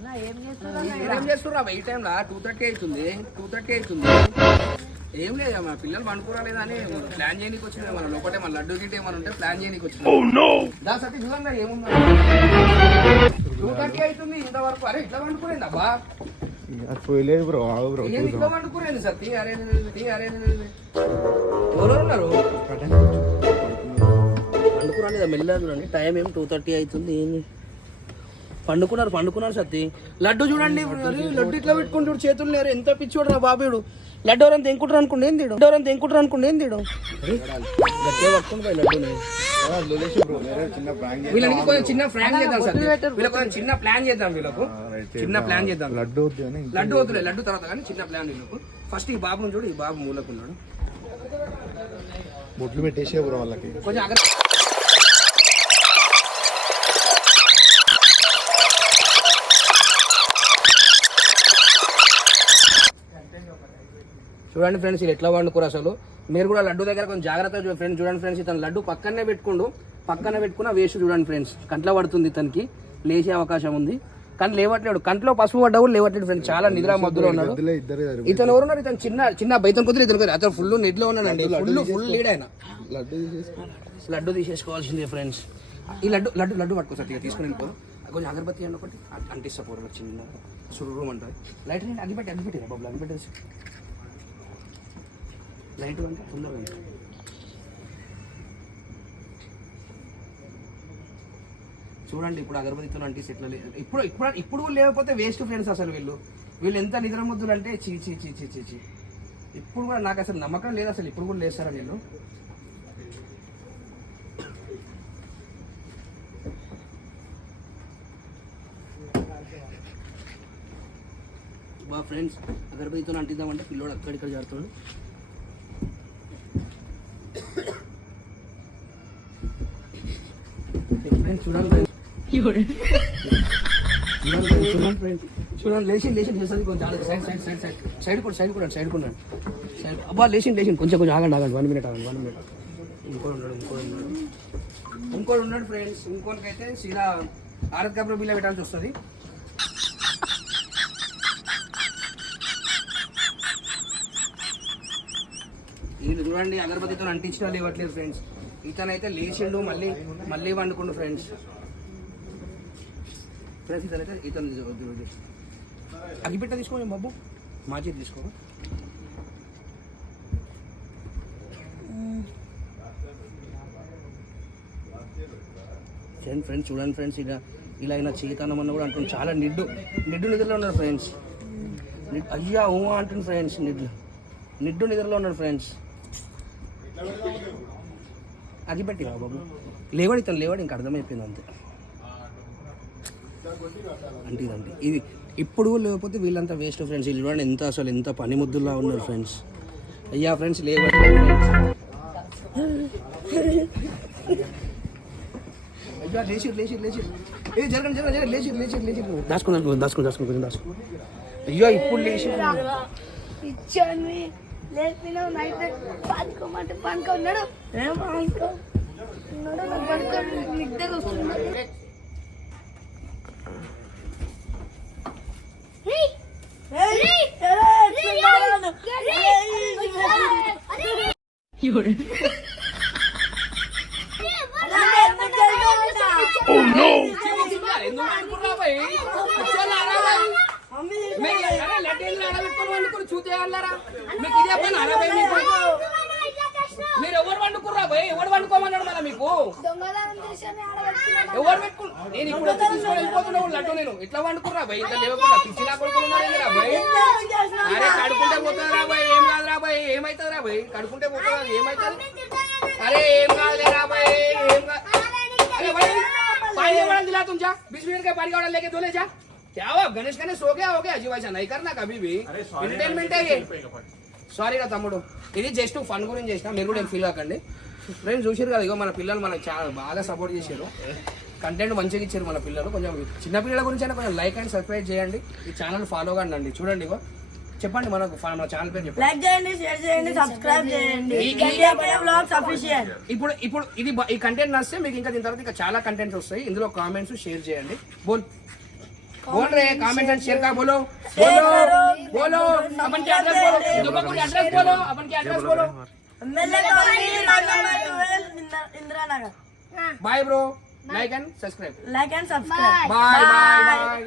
ఏం చేస్తున్నా ఈ టైంలో 2:30 అవుతుంది 2:30 అవుతుంది. ఏం లేదా మన పిల్లలు పండుకోరాలేదా అని ప్లాన్ చేయడానికి వచ్చింది. మన లోపటే మన లడ్డు గిట్టే ఏమైనా ఉంటే ప్లాన్ చేయడానికి వచ్చింది. దాని సత్తి చూడండి ఏముంది. 2:30 అవుతుంది ఇంతవరకు. అరే ఇట్లా పండుకోలేదు అబ్బా, ఇట్లా పండుకోలేదు సత్తి. అరే అరే ఎవరెవరు ఉన్నారు పండుకురాలేదా? మెల్లగా చూడండి, టైం ఏం 2:30 అవుతుంది. ఏమి పండుకున్నారు సత్తి. లడ్డు చూడండి, లడ్డు ఇట్లా పెట్టుకుని చూడు, చేతులు లేరు. ఎంత పిచ్చోడు రా బాబుడు. లడ్డు ఎవరైనా తెంకుంటారు అనుకోండి ఏం తీడు, గట్టిగా పట్టుకుని పోయి లడ్డుని. వీళ్ళకి కొంచెం చిన్న ప్లాన్ చేద్దాం సార్, వీళ్ళకి కొంచెం చిన్న ప్లాన్ చేద్దాం, వీళ్ళకు చిన్న ప్లాన్ చేద్దాం. లడ్డు వద్దులే, లడ్డు తర్వాత కానీ చిన్న ప్లాన్ వీళ్ళకు. ఫస్ట్ ఈ బాబుని చూడు, ఈ బాబు మూలకున్నాడు. బొట్లు పెట్టేసే వాళ్ళకి కొంచెం అక్కడ చూడండి ఫ్రెండ్స్, ఇది ఎట్లా వండుకోరు అసలు. మీరు కూడా లడ్డు దగ్గర కొంచెం జాగ్రత్తగా ఫ్రెండ్స్. చూడండి ఫ్రెండ్స్, ఇతను లడ్డు పక్కనే పెట్టుకున్న వేస్ట్ చూడండి ఫ్రెండ్స్. కంట్లో పడుతుంది, ఇతనికి లేచే అవకాశం ఉంది కానీ లేవట్లేడు. కంట్లో పసుపు పడ్డా కూడా లేవట్లేడు ఫ్రెండ్స్. చాలా నిద్ర మధ్యలో ఉన్నాడు. ఇతను ఎవరున్నారు? ఇతను చిన్న బైతం కొద్దిగా ఇతను అతను ఫుల్ నిద్రలో ఉన్నాడండి. ఫుల్ లీడ్ ఆయన. లడ్డు తీసేసుకోవాల్సిందే ఫ్రెండ్స్. ఈ లడ్డు పట్టుకోసారి ఇక తీసుకుని వెళ్ళిపో. కొంచెం అగరబత్తి అండి ఒకటి అంటిస్తా పోరు చిన్న రూమ్ అంటారు. లైట్ అగ్గిపెట్టి బాబు, అగ్గిపెట్టేసి లైట్ అంటే తొందరగా. చూడండి ఇప్పుడు అగరబత్తితో అంటిస్తే ఎట్లా లేదు. ఇప్పుడు లేకపోతే వేస్ట్ ఫ్రెండ్స్. అసలు వీళ్ళు ఎంత నిద్ర ముద్దులు అంటే చీ. ఇప్పుడు కూడా నాకు అసలు నమ్మకం లేదు, అసలు ఇప్పుడు కూడా లేస్తారా వీళ్ళు. బా ఫ్రెండ్స్, అగరబత్తితో అంటిద్దామంటే పిల్లోడు అక్కడిక్కడ జారుతాడు. చూడండి లేచి చేస్తుంది కొంచెం. సైడ్ కూడా అబ్బా లేచి కొంచెం ఆగండి 1 minute ఆగండి. ఇంకోటి ఉన్నాడు ఫ్రెండ్స్. ఇంకోటికైతే సీదా ఆరత్ కప్లో బిల్ల పెట్టాల్సి వస్తుంది. వీళ్ళు చూడండి అగరబత్తితో అంటించినా లేవట్లేదు ఫ్రెండ్స్. ఇతనైతే లేచిండు, మళ్ళీ వండుకుండు ఫ్రెండ్స్. ఇతనైతే అగ్గిపెట్ట తీసుకోండి బాబు, మాజీ తీసుకో. ఫ్రెండ్స్ చూడండి ఫ్రెండ్స్, ఇలా అయినా చీతనం అన్న కూడా అంటుంది. చాలా నిడ్డు నిద్రలో ఉన్నారు ఫ్రెండ్స్. అయ్యా ఓ అంటుంది ఫ్రెండ్స్. నిడ్డు నిద్రలో ఉన్నాడు ఫ్రెండ్స్. అగ్గిపెట్టి రా బాబు. లేవాడు ఇంకా అర్థమైపోయింది అంతే. అంటే ఇది ఇప్పుడు లేకపోతే వీళ్ళంతా వేస్ట్ ఫ్రెండ్స్. వీళ్ళు చూడండి ఎంత పని ముద్దులా ఉన్నారు ఫ్రెండ్స్. అయ్యా ఫ్రెండ్స్ లేవట్లేదు ఫ్రెండ్స్. అయ్యా లేచి ఏ జరగండి లేచి దాచుకుని. అయ్యో ఇప్పుడు లేచి లేపినా నైట్ పడుకోమంటే పడుకున్నాడు. నిద్ర వస్తుంది. మీరు ఎవరు వండుకుర్రా భయ్? ఎవరు వండుకోమన్నాడు మన మీకు? ఎవరు పెట్టుకు నేను ఇప్పుడు తీసుకొని వెళ్ళిపోతున్నావు లడ్డు. నేను ఇట్లా వండుకుర్రా భయ్? ఇట్లా లేవకుండా పిచ్చిలా కొడుకున్నారా భయ్? అరే కడుకుంటే పోతుందిరా భయ్, ఏం కాదురా భయ్, ఏమైతుందిరా భయ్? కడుకుంటే పోతుంది ఏమైతుంది? అరే ఏం కాదులేరా భయ్, ఏం కాదు. अरे भाई पानी वाला दिला तुम जा 20 मिनट का पानी का लेके धो ले जा। क्या हुआ गणेश का ने सो गया हो गया जी वैसा नहीं करना कभी भी। ఎంటర్టైన్మెంట్ है ये। సారీ రా తమ్ముడు, ఇది జస్ట్ ఫన్ గురించి చేసినా, మీరు కూడా ఏం ఫీల్ అవ్వకండి. ఫ్రెండ్స్ చూసారు కదా, ఇగో మన పిల్లలు మనకు చాలా బాగా సపోర్ట్ చేశారు, కంటెంట్ మంచిగా ఇచ్చారు మన పిల్లలు. కొంచెం చిన్న పిల్లల గురించి అయినా కొంచెం లైక్ అండ్ సబ్స్క్రైబ్ చేయండి, ఈ ఛానల్ ఫాలో కండి. చూడండి ఇగో చెప్పండి మనకు మన ఛానల్ పేరు చెప్పండి. లైక్ చేయండి, షేర్ చేయండి, సబ్స్క్రైబ్ చేయండి. Vlogs official. ఇప్పుడు ఇది ఈ కంటెంట్ నచ్చితే మీకు ఇంకా దీని తర్వాత ఇంకా చాలా కంటెంట్స్ వస్తాయి, ఇందులో కామెంట్స్ షేర్ చేయండి. బోల్ बोल रहे कमेंट एंड शेयर का बोलो शेयर बोलो करो, बोलो अपन के एड्रेस बोलो दुर्गापुर एड्रेस बोलो अपन के एड्रेस बोलो MLA colony Nagnagar 12 Indira Nagar bye bro like and subscribe like and subscribe bye bye bye